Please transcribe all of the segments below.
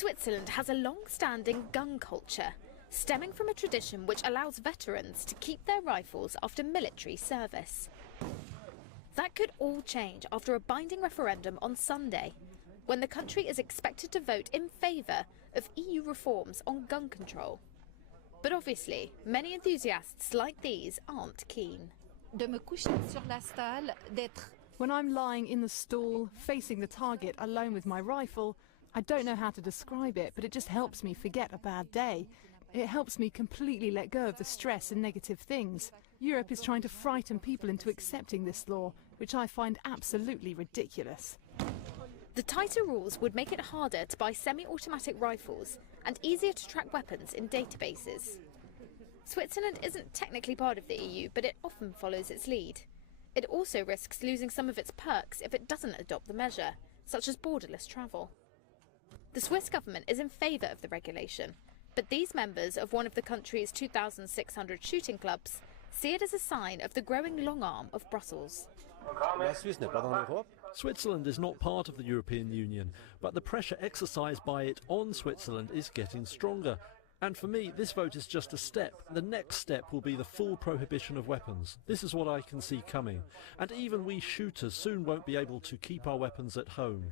Switzerland has a long-standing gun culture, stemming from a tradition which allows veterans to keep their rifles after military service. That could all change after a binding referendum on Sunday, when the country is expected to vote in favour of EU reforms on gun control. But obviously, many enthusiasts like these aren't keen. When I'm lying in the stall, facing the target alone with my rifle, I don't know how to describe it, but it just helps me forget a bad day. It helps me completely let go of the stress and negative things. Europe is trying to frighten people into accepting this law, which I find absolutely ridiculous. The tighter rules would make it harder to buy semi-automatic rifles and easier to track weapons in databases. Switzerland isn't technically part of the EU, but it often follows its lead. It also risks losing some of its perks if it doesn't adopt the measure, such as borderless travel. The Swiss government is in favour of the regulation, but these members of one of the country's 2,600 shooting clubs see it as a sign of the growing long arm of Brussels. Switzerland is not part of the European Union, but the pressure exercised by it on Switzerland is getting stronger. And for me, this vote is just a step. The next step will be the full prohibition of weapons. This is what I can see coming. And even we shooters soon won't be able to keep our weapons at home.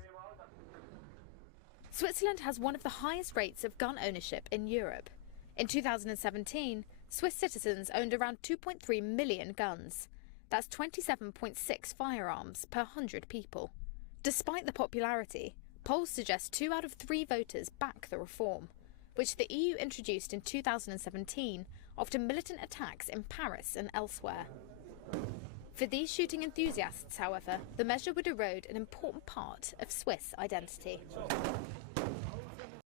Switzerland has one of the highest rates of gun ownership in Europe. In 2017, Swiss citizens owned around 2.3 million guns. That's 27.6 firearms per 100 people. Despite the popularity, polls suggest 2 out of 3 voters back the reform, which the EU introduced in 2017 after militant attacks in Paris and elsewhere. For these shooting enthusiasts, however, the measure would erode an important part of Swiss identity.